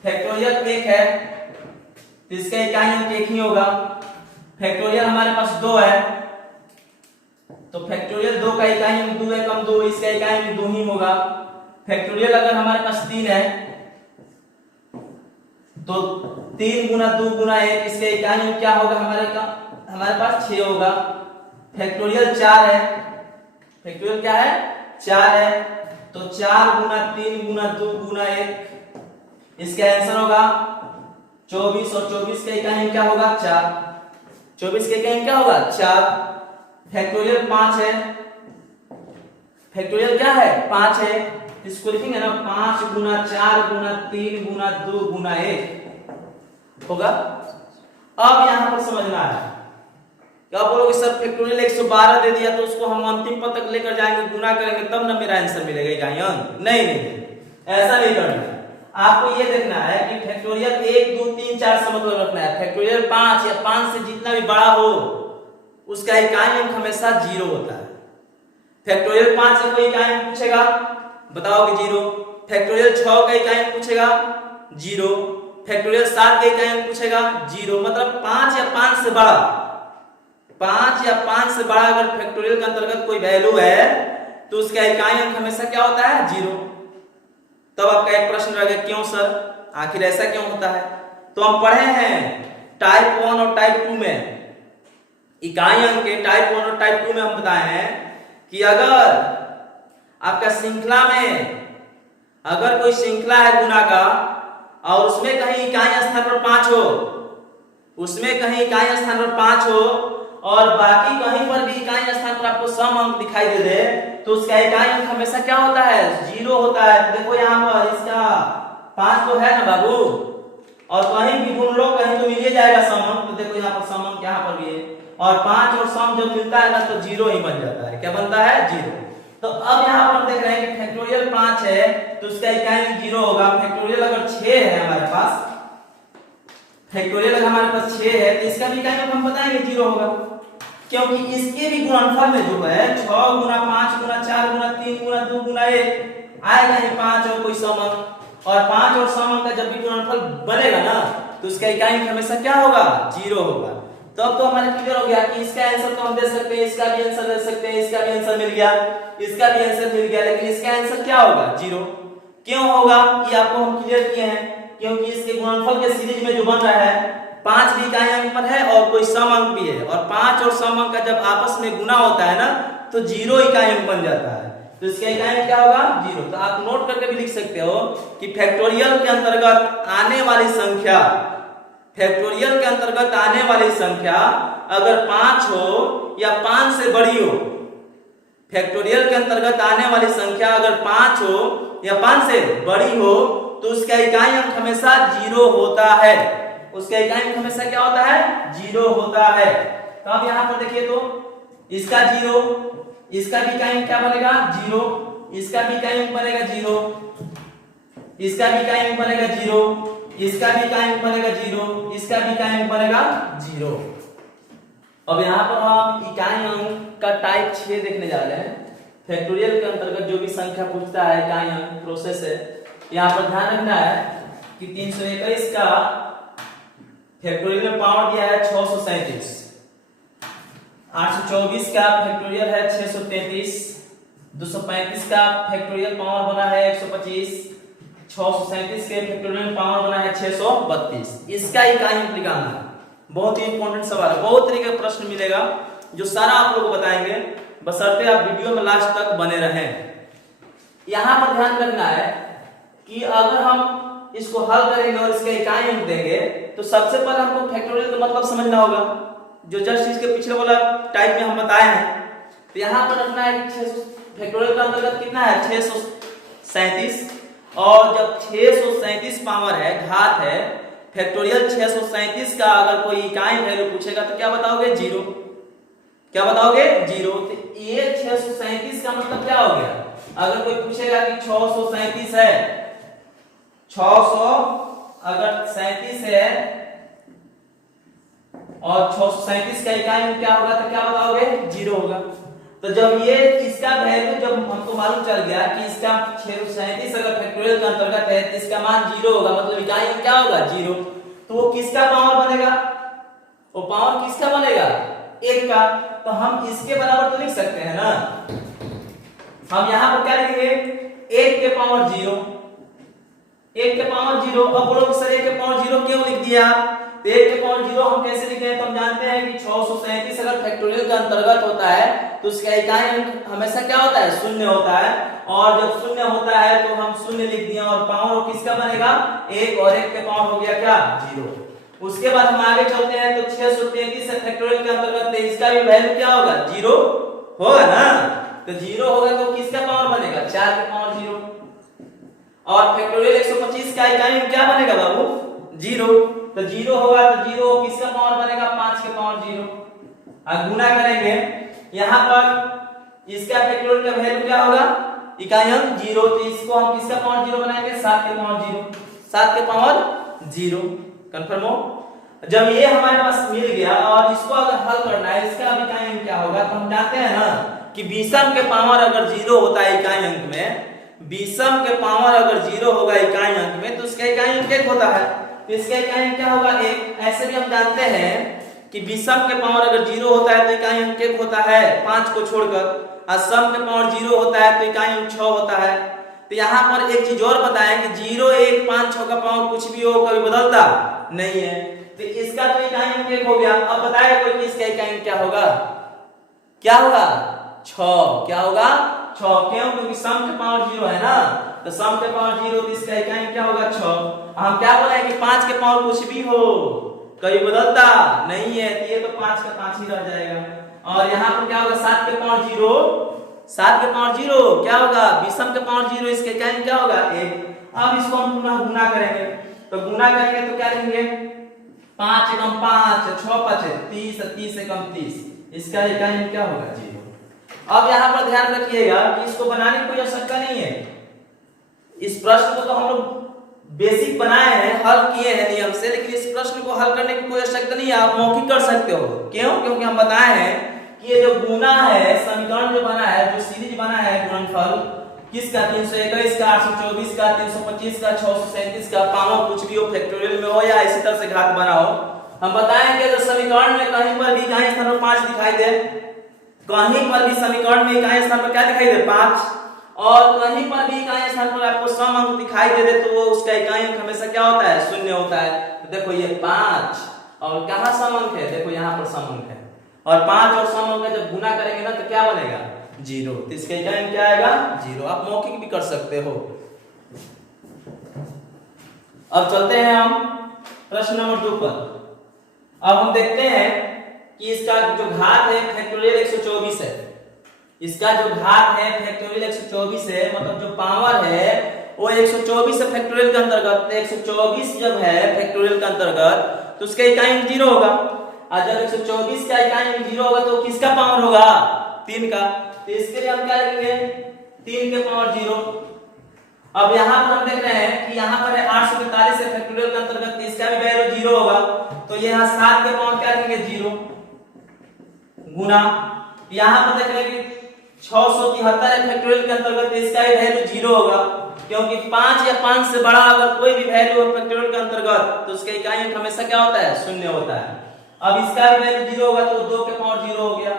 फैक्टोरियल 1 है तो इसका इकाई अंक 1 ही होगा। फैक्टोरियल हमारे पास 2 है तो फैक्टोरियल 2 का इकाई अंक 2 है कम 2, इसका इकाई अंक 2 ही होगा। फैक्टोरियल अगर हमारे पास 3 है तो 3 गुना 2 गुना 1, इसका इकाई अंक क्या होगा? हमारे पास 6 होगा। फैक्टोरियल 4 है, फैक्टोरियल क्या है? 4 है, तो 4 गुना 3 गुना 2 गुना 1, इसका आंसर होगा 24, और 24 का इकाई अंक क्या होगा? 4। 24 का इकाई अंक क्या होगा? 4। फैक्टोरियल 5 है, फैक्टोरियल क्या है? 5 है, इसको लिखेंगे ना 5 गुना 4 गुना 3 गुना 2 गुना 1, होगा। अब यहाँ पर समझना है, क्या बोलोगे सर फैक्टोरियल 112 दे दिया तो उसको हम अंतिम पद तक लेकर जाएंगे, गुना करेंगे तब ना मेरा आंसर मिलेगा इकाई अंक? नहीं नहीं, ऐसा नहीं करना है। आपको ये देखना है कि फैक्टोरियल 1 2 3 4 से मतलब रखना है। फैक्टोरियल 5 या 5 से जितना भी बड़ा हो उसका इकाई अंक हमेशा 0 होता है। फैक्टोरियल 5 से कोई इकाई अंक पूछेगा, बताओगे 0। फैक्टोरियल 6 का इकाई अंक पूछेगा 0। फैक्टोरियल 7 का इकाई अंक पूछेगा 0। मतलब 5 या 5 से बड़ा, 5 या 5 से बड़ा अगर फैक्टोरियल के अंतर्गत कोई वैल्यू है तो उसका इकाई अंक हमेशा क्या होता है? 0। तब आपका एक प्रश्न रह गया, क्यों सर, आखिर ऐसा क्यों होता है? तो हम पढ़े हैं टाइप 1 और टाइप 2 में, इकाई अंक के टाइप 1 और टाइप 2 में हम बताए हैं कि अगर आपका श्रृंखला में अगर कोई श्रृंखला है गुना का और उसमें कहीं इकाई स्थान पर 5 हो, उसमें कहीं इकाई स्थान पर 5 हो और बाकी कहीं पर भी इकाई स्थान पर आपको सम अंक दिखाई दे दे तो उसका इकाई अंक हमेशा क्या होता है? 0 होता है। देखो यहाँ पर इसका 5 तो है ना बाबू, और कहीं भी गुण लो कहीं तो मिल जाएगा सम अंक। तो देखो यहाँ पर सम अंक यहाँ पर भी है, और 5 और सम जब मिलता है ना तो 0 ही बन जाता है। क्या बनता है? 0। तो अब यहाँ पर देख रहे हैं कि फैक्टोरियल 5 है तो उसका इकाई अंक 0 होगा। फैक्टोरियल अगर 6 है हमारे पास, फैक्टोरियल अगर हमारे पास 6 है तो इसका भी इकाई अंक हम बताएंगे 0 होगा, क्योंकि इसके भी गुणनफल में जो है 6 गुना 5 गुना 4 गुना 3 गुना 2 गुना 1 आएगा ही 5 और कोई सम अंक, और 5 और सम अंक का जब भी गुणनफल बनेगा ना तो उसका इकाई अंक हमेशा क्या होगा? 0 होगा। तो अब तो हमारे क्लियर हो गया कि इसका आंसर तो हम दे सकते हैं, इसका भी आंसर दे सकते हैं, इसका भी आंसर मिल गया, इसका भी आंसर मिल गया, लेकिन इसका आंसर क्या होगा? 0। क्यों होगा ये आपको हम क्लियर किए हैं, क्योंकि इसके गुणनफल के सीरीज में जो बन रहा है 5 भी इकाई अंक पर है और कोई सम अंक भी है, और 5 और सम अंक का जब आपस में गुना होता है ना तो 0 इकाई अंक बन जाता है। तो इसका इकाई अंक क्या होगा? 0। तो आप नोट करके भी लिख सकते हो कि फैक्टोरियल के अंतर्गत आने वाली संख्या, फैक्टोरियल के अंतर्गत आने वाली संख्या अगर 5 हो या 5 से बड़ी हो, फैक्टोरियल के अंतर्गत आने वाली संख्या अगर 5 हो या 5 से बड़ी हो तो उसका इकाई अंक हमेशा 0 होता है। उसका इकाई अंक हमेशा क्या होता है? 0 होता है। तो अब यहां पर देखिए तो इसका 0, इसका भी इकाई अंक क्या बनेगा? 0, इसका भी इकाई अंक बनेगा 0, इसका भी इकाई अंक बनेगा 0, इसका भी इकाई अंक बनेगा 0, इसका भी इकाई अंक बनेगा 0। अब यहाँ पर हम इकाई अंक का टाइप 6 देखने जा रहे हैं। फैक्टोरियल के अंतर्गत जो भी संख्या पूछता है इकाई अंक प्रोसेस है। यहाँ पर ध्यान रखना है कि 321 का फैक्टोरियल में पावर दिया है 637, 824 का फैक्टोरियल है 633, 235 का फैक्टोरियल पावर बना है 125, 637 के फैक्टोरियल पावर बना है 632। इसका इकाई अंक निकालना है। बहुत ही इंपॉर्टेंट सवाल है, बहुत तरीके का प्रश्न मिलेगा जो सारा आप लोगों को बताएंगे, बशर्ते आप वीडियो में लास्ट तक बने रहें। यहां पर ध्यान रखना है कि अगर हम इसको हल करेंगे और इसका इकाई अंक देंगे तो सबसे पहले हमको फैक्टोरियल का मतलब समझना होगा, जो जस्ट इसके पिछले वाला टाइप में हम बताए हैं। तो यहां पर रखना है कि फैक्टोरियल का अंतर्गत कितना है? 637, और जब 637 पावर है, घात है, फैक्टोरियल 637 का अगर कोई इकाई वैल्यू पूछेगा तो क्या बताओगे? 0। क्या बताओगे? 0। तो ये 637 का मतलब क्या हो गया? अगर कोई पूछेगा कि 637 है, 600 अगर 37 है और 637 का इकाई अंक क्या होगा तो क्या बताओगे? 0 होगा। तो जब ये इसका वैल्यू जब हमको मालूम चल गया कि इसका 637 अगर फैक्टोरियल के अंतर्गत है तो इसका मान 0 होगा, मतलब इकाई अंक क्या होगा? 0। तो वो किसका पावर बनेगा? वो पावर किसका बनेगा? 1 का। तो हम इसके बराबर तो लिख सकते हैं ना। हम यहां पर क्या लिखेंगे? 1 के पावर 0, 1 के पावर 0। अब बोलो सर 1 के पावर 0 क्यों लिख दिया? तो 1 के पावर 0 हम कैसे लिखें? तो हम जानते हैं कि 637 अगर फैक्टोरियल के अंतर्गत होता है तो उसका इकाई अंक हमेशा क्या होता है? 0 होता है, और जब 0 होता है तो हम 0 लिख दिया, और पावर किसका बनेगा? 1, और 1 के पावर हो गया क्या? 0। उसके बाद हम आगे चलते हैं तो 633 से फैक्टोरियल के अंतर्गत इसका भी वैल्यू क्या होगा? 0 होगा ना। तो 0 होगा तो किसका पावर बनेगा? 4 के पावर 0, और फैक्टोरियल 125 का इकाई क्या बनेगा बाबू? 0। तो 0 होगा तो 0 किसका पावर बनेगा 5 के पावर 0। अब गुना करेंगे यहाँ पर इसका फैक्टोरियल का वैल्यू क्या होगा इकाई अंक 0, तो इसको हम किसका पावर 0 बनाएंगे 7 के पावर 0, 7 के पावर 0। कंफर्म हो। जब ये हमारे पास मिल गया और इसको अगर हल करना है इसका अब इकाई अंक क्या होगा, तो हम जानते हैं ना कि विषम के पावर अगर 0 होता है इकाई अंक में, विषम के पावर अगर 0 होगा इकाई अंक में तो उसका इकाई अंक 1 होता है, तो इसका इकाई अंक क्या होगा 1। ऐसे भी हम जानते हैं कि विषम के पावर अगर 0 होता है तो इकाई अंक 1 होता है 5 को छोड़कर, और सम के पावर 0 होता है तो इकाई अंक 6 होता है। तो यहाँ पर एक चीज और बताएं कि 0 1 5 6 का पावर कुछ भी हो कभी बदलता नहीं है, तो इसका तो इकाई अंक 1 हो गया। अब बताया कोई कि इसका इकाई अंक क्या होगा, क्या होगा 6। क्या होगा 6, क्यों, क्योंकि सम के पावर 0 है ना, तो सम के पावर 0 तो इसका इकाई अंक क्या होगा 6। हम क्या बोले कि 5 के पावर कुछ भी हो कभी बदलता नहीं है, तो ये तो 5 का 5 ही रह जाएगा। और यहाँ पर क्या होगा 7 के पावर 0, 7 के पावर 0 क्या होगा विषम के पावर 0, इसके इकाई अंक क्या होगा 1। अब इसको हम पुनः गुना करेंगे, तो गुना करेंगे तो क्या लिखेंगे 5 एकम 5 6 5 30 30 एकम 30, इसका इकाई अंक क्या होगा 0। अब यहाँ पर ध्यान रखिएगा कि इसको बनाने की कोई आवश्यकता नहीं है, इस प्रश्न को तो हम लोग बेसिक बनाए हैं, हल किए हैं नियम से, लेकिन इस प्रश्न को हल करने की कोई आवश्यकता नहीं है, आप मौखिक कर सकते हो। क्यों, क्योंकि हम बताए हैं कि ये जो गुना है समीकरण जो बना है, जो सीरीज बना है गुणनफल किसका 321 का 824 का 325 का 637 का, पावर कुछ भी हो फैक्टोरियल में हो या इसी तरह से घात बना हो, हम बताएंगे तो समीकरण में कहीं पर भी इकाई स्थान पर 5 दिखाई दे, कहीं पर भी समीकरण में इकाई स्थान पर क्या दिखाई दे 5, और कहीं पर भी इकाई स्थान पर आपको सम अंक दिखाई दे दे तो वो उसका इकाई अंक हमेशा क्या होता है 0 होता है। तो देखो ये 5 और कहां सम अंक है, देखो यहाँ पर सम अंक है, और 5 और सम अंक जब गुना करेंगे ना तो क्या बनेगा 0, तो इसका इकाई अंक क्या आएगा 0। आप मौखिक भी कर सकते हो। अब चलते हैं हम प्रश्न नंबर 2 पर। अब हम देखते हैं कि इसका जो घात है फैक्टोरियल 124 है, इसका जो घात है फैक्टोरियल 124 है, मतलब जो पावर है वो 124 है फैक्टोरियल के अंतर्गत। 124 जब है फैक्टोरियल के अंतर्गत तो उसका इकाई अंक 0 होगा, और जब 124 का इकाई अंक 0 होगा तो किसका पावर होगा 3 का, तो इसके लिए हम क्या लिखेंगे 3 के पावर 0। अब यहाँ पर हम देख रहे हैं कि यहाँ पर है 842 है फैक्टोरियल के अंतर्गत, तो इसका भी वैल्यू 0 होगा, तो यहाँ 7 के पावर क्या लिखेंगे 0 गुना, यहाँ पर देख रहे हैं कि 673 है फैक्टोरियल के अंतर्गत, इसका भी वैल्यू 0 होगा, क्योंकि 5 या 5 से बड़ा अगर कोई भी वैल्यू हो फैक्टोरियल के अंतर्गत तो उसका इकाई अंक हमेशा क्या होता है 0 होता है। अब इसका भी वैल्यू 0 होगा तो 2 के पावर 0 हो गया।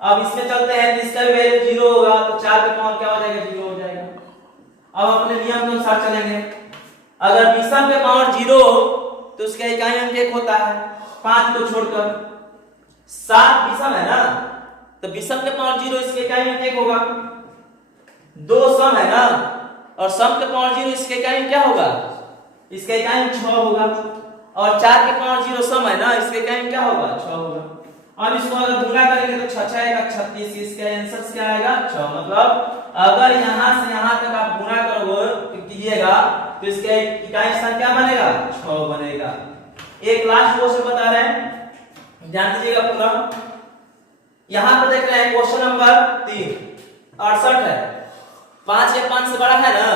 अब इसमें चलते हैं तो इसका भी वैल्यू 0 होगा तो 4 के पावर क्या हो जाएगा 0 हो जाएगा। अब अपने नियम के अनुसार चलेंगे, अगर विषम के पावर 0 तो उसका इकाई अंक 1 होता है 5 को छोड़कर, 7 विषम है ना, तो विषम के पावर 0 इसके इकाई अंक 1 होगा, 2 सम है ना, और सम के पावर 0 इसके इकाई अंक क्या होगा, इसका इकाई अंक 6 होगा, और 4 के पावर 0 सम है ना, इसके इकाई अंक क्या होगा 6 होगा। अब इसको अगर गुना करेंगे तो 6 6 का 36, इसका आंसर क्या आएगा 6। मतलब अगर यहां से यहां तक आप गुना करोगे कीजिएगा तो इसका इकाई स्थान क्या बनेगा 6 बनेगा। एक लास्ट क्वेश्चन बता रहे हैं, ध्यान दीजिएगा पुनः। यहां पर देख रहे हैं क्वेश्चन नंबर 3 68 है, 5 या 5 से बड़ा है ना,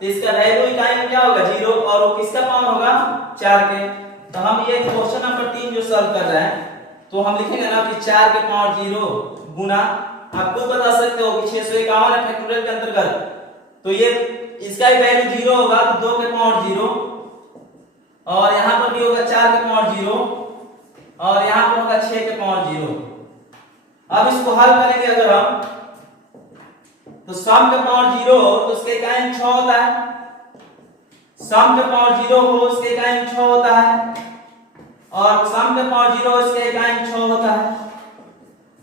तो इसका वैल्यू इकाई में क्या होगा 0, और वो किसका पावर होगा 4 के। तो हम ये क्वेश्चन नंबर 3 जो सॉल्व कर रहे हैं तो हम लिखेंगे ना कि 4 के पावर 0 गुना, आप खुद बता सकते हो कि 651 है फैक्टोरियल के अंतर्गत, तो ये इसका भी वैल्यू 0 होगा तो 2 के पावर 0, और यहां पर भी होगा 4 के पावर 0, और यहां पर होगा 6 के पावर 0। अब इसको हल करेंगे अगर हम तो सम के पावर 0 तो उसके इकाई अंक 6 होता है, सम के पावर 0 हो उसके इकाई अंक 6 होता है, और सम के पावर 0 इसके इकाई अंक 6 होता है,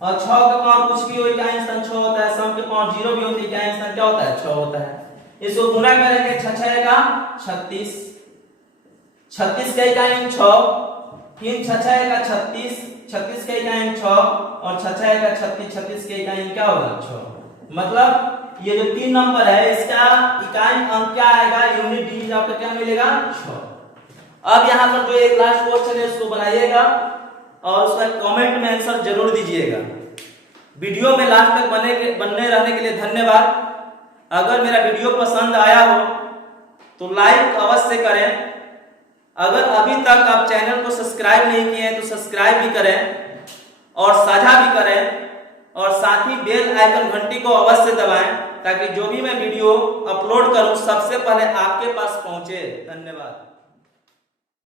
और 6 के पावर कुछ भी हो इकाई अंक 6 होता है, सम के पावर 0 भी हो तो इकाई अंक क्या होता है 6 होता है। इसको गुना करेंगे 6 6 का 36, 36 का इकाई अंक 6, फिर 6 6 का 36, 36 का इकाई अंक 6, और 6 6 का 36, 36 का इकाई अंक क्या होगा 6। मतलब ये जो 3 नंबर है इसका इकाई अंक क्या आएगा यूनिट डिजिट आपका क्या मिलेगा 6। अब यहाँ पर जो एक लास्ट क्वेश्चन है उसको बनाइएगा और उसका कमेंट में आंसर जरूर दीजिएगा। वीडियो में लास्ट तक बनने रहने के लिए धन्यवाद। अगर मेरा वीडियो पसंद आया हो तो लाइक अवश्य करें। अगर अभी तक आप चैनल को सब्सक्राइब नहीं किए हैं तो सब्सक्राइब भी करें और साझा भी करें और साथ ही बेल आइकन घंटी को अवश्य दबाएं ताकि जो भी मैं वीडियो अपलोड करूं सबसे पहले आपके पास पहुंचे। धन्यवाद।